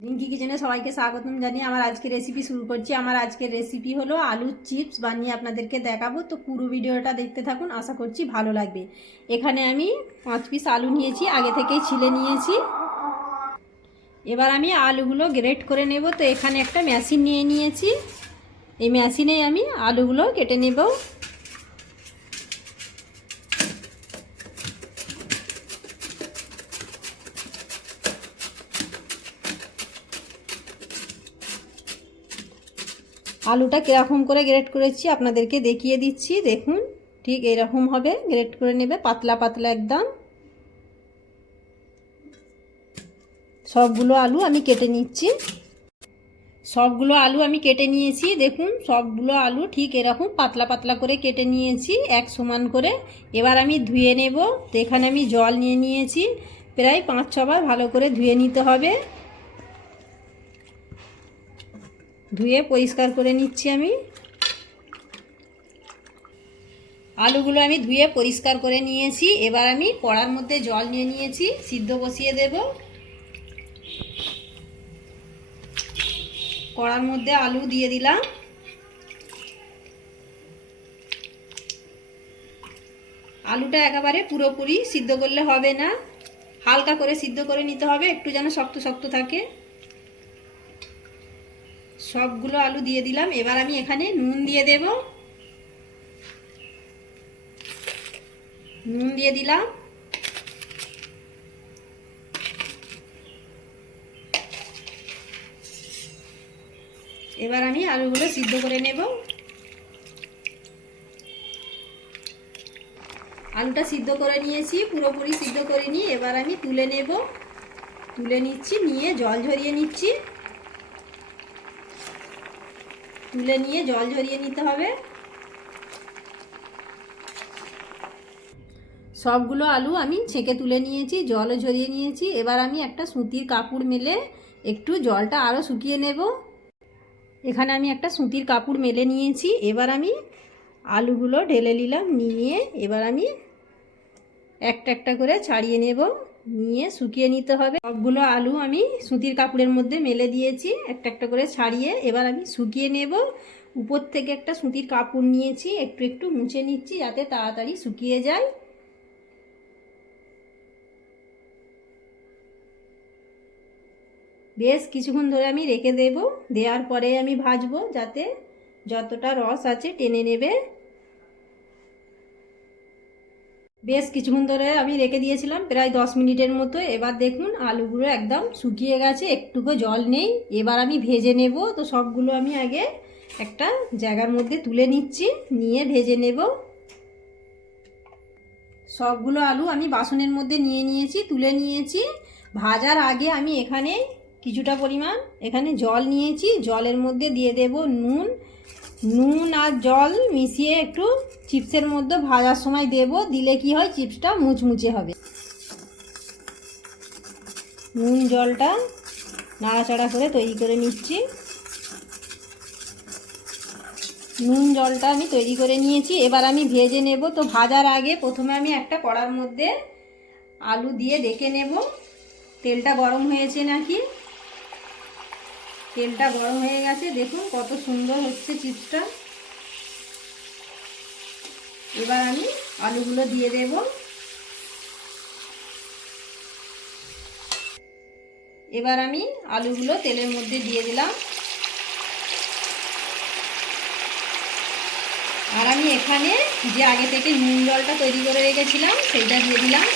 রিঙ্কি কিচেনে সবাইকে স্বাগতম জানিয়ে আমার আজকে রেসিপি শুরু করছি। আমার আজকের রেসিপি হলো আলুর চিপস বানিয়ে আপনাদেরকে দেখাবো। তো পুরো ভিডিওটা দেখতে থাকুন, আশা করছি ভালো লাগবে। এখানে আমি পাঁচ পিস আলু নিয়েছি, আগে থেকেই ছিলে নিয়েছি। এবার আমি আলুগুলো গ্রেট করে নেব। তো এখানে একটা মেশিন নিয়ে নিয়েছি। এই মেশিনেই আমি আলুগুলো কেটে নেব। আলুটা কীরকম করে গ্রেট করেছি, আপনাদেরকে দেখিয়ে দিচ্ছি, দেখুন, ঠিক এরকম হবে, গ্রেট করে নেবে, পাতলা পাতলা একদম। সবগুলো আলু আমি কেটে নিচ্ছি। সবগুলো আলু আমি কেটে নিয়েছি, দেখুন, সবগুলো আলু ঠিক এরকম পাতলা পাতলা করে কেটে নিয়েছি, এক সমান করে। এবার আমি ধুয়ে নেব এখানে আমি জল নিয়ে নিয়েছি, প্রায় পাঁচ ছবার ভালো করে ধুয়ে নিতে হবে। ধুয়ে পরিষ্কার করে নিচ্ছি আমি। আলুগুলো আমি ধুয়ে পরিষ্কার করে নিয়েছি। এবার আমি কড়ার মধ্যে জল নিয়ে নিয়েছি, সিদ্ধ বসিয়ে দেব। কড়ার মধ্যে আলু দিয়ে দিলাম। আলুটা একেবারে পুরোপুরি সিদ্ধ করলে হবে না। হালকা করে সিদ্ধ করে নিতে হবে, একটু যেন শক্ত শক্ত থাকে। সবগুলো আলু দিয়ে দিলাম। এবার আমি এখানে নুন দিয়ে দেব। নুন দিয়ে দিলাম। এবার আমি আলুগুলো সিদ্ধ করে নেব। আলুটা সিদ্ধ করে নিয়েছি, পুরোপুরি সিদ্ধ করে করিনি। এবার আমি তুলে নেব। তুলে নিচ্ছি, নিয়ে জল ঝরিয়ে নিচ্ছি। তুলে নিয়ে জল ঝরিয়ে নিতে হবে। সবগুলো আলু আমি ছেঁকে তুলে নিয়েছি, জলও ঝরিয়ে নিয়েছি। এবার আমি একটা সুতির কাপড় মেলে একটু জলটা আরও শুকিয়ে নেব। এখানে আমি একটা সুতির কাপড় মেলে নিয়েছি। এবার আমি আলুগুলো ঢেলে নিলাম, নিয়ে এবার আমি একটা একটা করে ছাড়িয়ে নেব। নিয়ে শুকিয়ে নিতে হবে। সবগুলো আলু আমি সুতির কাপড়ের মধ্যে মেলে দিয়েছি, একটা একটা করে ছাড়িয়ে। এবার আমি শুকিয়ে নেব। উপর থেকে একটা সুতির কাপড় নিয়েছি, একটু একটু মুছে নিচ্ছি যাতে তাড়াতাড়ি শুকিয়ে যায়। বেশ কিছুক্ষণ ধরে আমি রেখে দেব। দেওয়ার পরে আমি ভাজবো যাতে যতটা রস আছে টেনে নেবে। বেশ কিছুক্ষণ ধরে আমি রেখে দিয়েছিলাম, প্রায় দশ মিনিটের মতো। এবার দেখুন, আলুগুলো একদম শুকিয়ে গেছে, একটুকু জল নেই। এবার আমি ভেজে নেব। তো সবগুলো আমি আগে একটা জায়গার মধ্যে তুলে নিচ্ছি, নিয়ে ভেজে নেব। সবগুলো আলু আমি বাসনের মধ্যে নিয়ে নিয়েছি, তুলে নিয়েছি। ভাজার আগে আমি এখানে কিছুটা পরিমাণ এখানে জল নিয়েছি। জলের মধ্যে দিয়ে দেব নুন নুন আর জল মিশিয়ে একটু চিপসের মধ্যে ভাজার সময় দেব। দিলে কি হয়, চিপসটা মুচমুচে হবে। নুন, জলটা নাড়াচাড়া করে তৈরি করে নিচ্ছি। নুন, জলটা আমি তৈরি করে নিয়েছি। এবার আমি ভেজে নেব। তো ভাজার আগে প্রথমে আমি একটা কড়ার মধ্যে আলু দিয়ে দেখে নেব। তেলটা গরম হয়েছে নাকি? তেলটা গরম হয়ে গেছে। দেখুন কত সুন্দর হচ্ছে চিপসটা। এবার আমি আলুগুলো দিয়ে দেব। এবার আমি আলুগুলো তেলের মধ্যে দিয়ে দিলাম। আর আমি এখানে যে আগে থেকে নুন জলটা তৈরি করে রেখেছিলাম, সেইটা দিয়ে দিলাম।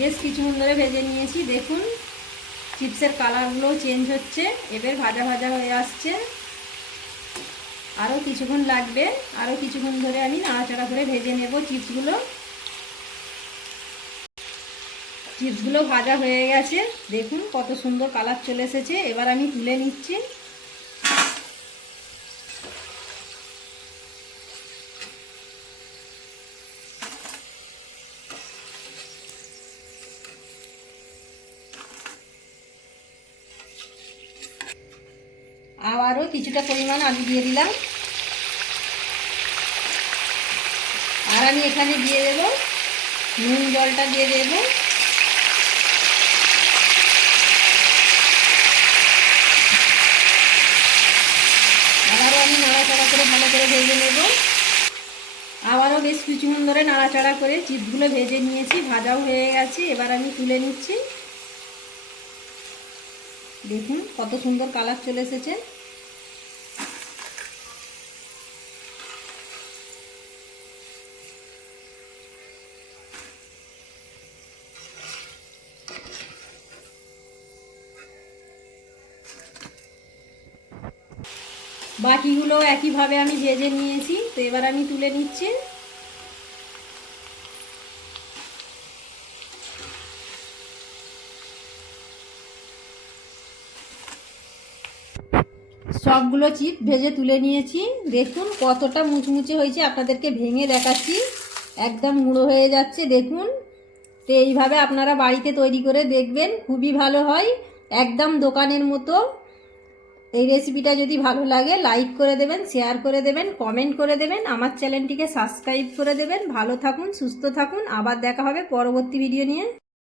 বেশ কিছুক্ষণ ধরে ভেজে নিয়েছি। দেখুন, চিপসের কালারগুলো চেঞ্জ হচ্ছে। এবার ভাজা ভাজা হয়ে আসছে। আরও কিছুক্ষণ লাগবে। আরও কিছুক্ষণ ধরে আমি নাড়াচাড়া করে ভেজে নেব চিপসগুলো। চিপসগুলো ভাজা হয়ে গেছে। দেখুন কত সুন্দর কালার চলে এসেছে। এবার আমি তুলে নিচ্ছি। আবারও কিছুটা পরিমাণ আলু দিয়ে দিলাম। আর আমি এখানে দিয়ে দেব, নুন জলটা দিয়ে দেবো। আবারও আমি নাড়াচাড়া করে ভালো করে ভেজে নেব। আবারও বেশ কিছুক্ষণ ধরে নাড়াচাড়া করে চিপগুলো ভেজে নিয়েছি, ভাজাও হয়ে গেছে, এবার আমি তুলে নিচ্ছি। দেখুন কত সুন্দর কালার চলে এসেছে। বাকিগুলো একইভাবে আমি ভেজে নিয়েছি। তো এবার আমি তুলে নিচ্ছি। সবগুলো চিপ ভেজে তুলে নিয়েছি। দেখুন কতটা মুচমুচে হয়েছে। আপনাদেরকে ভেঙে দেখাচ্ছি। একদম মুড়ো হয়ে যাচ্ছে, দেখুন। তো এইভাবে আপনারা বাড়িতে তৈরি করে দেখবেন, খুবই ভালো হয়। একদম দোকানের মতো। এই রেসিপিটা যদি ভালো লাগে লাইক করে দেবেন শেয়ার করে দেবেন কমেন্ট করে দেবেন, আমার চ্যানেলটিকে সাবস্ক্রাইব করে দেবেন। ভালো থাকুন, সুস্থ থাকুন। আবার দেখা হবে পরবর্তী ভিডিও নিয়ে।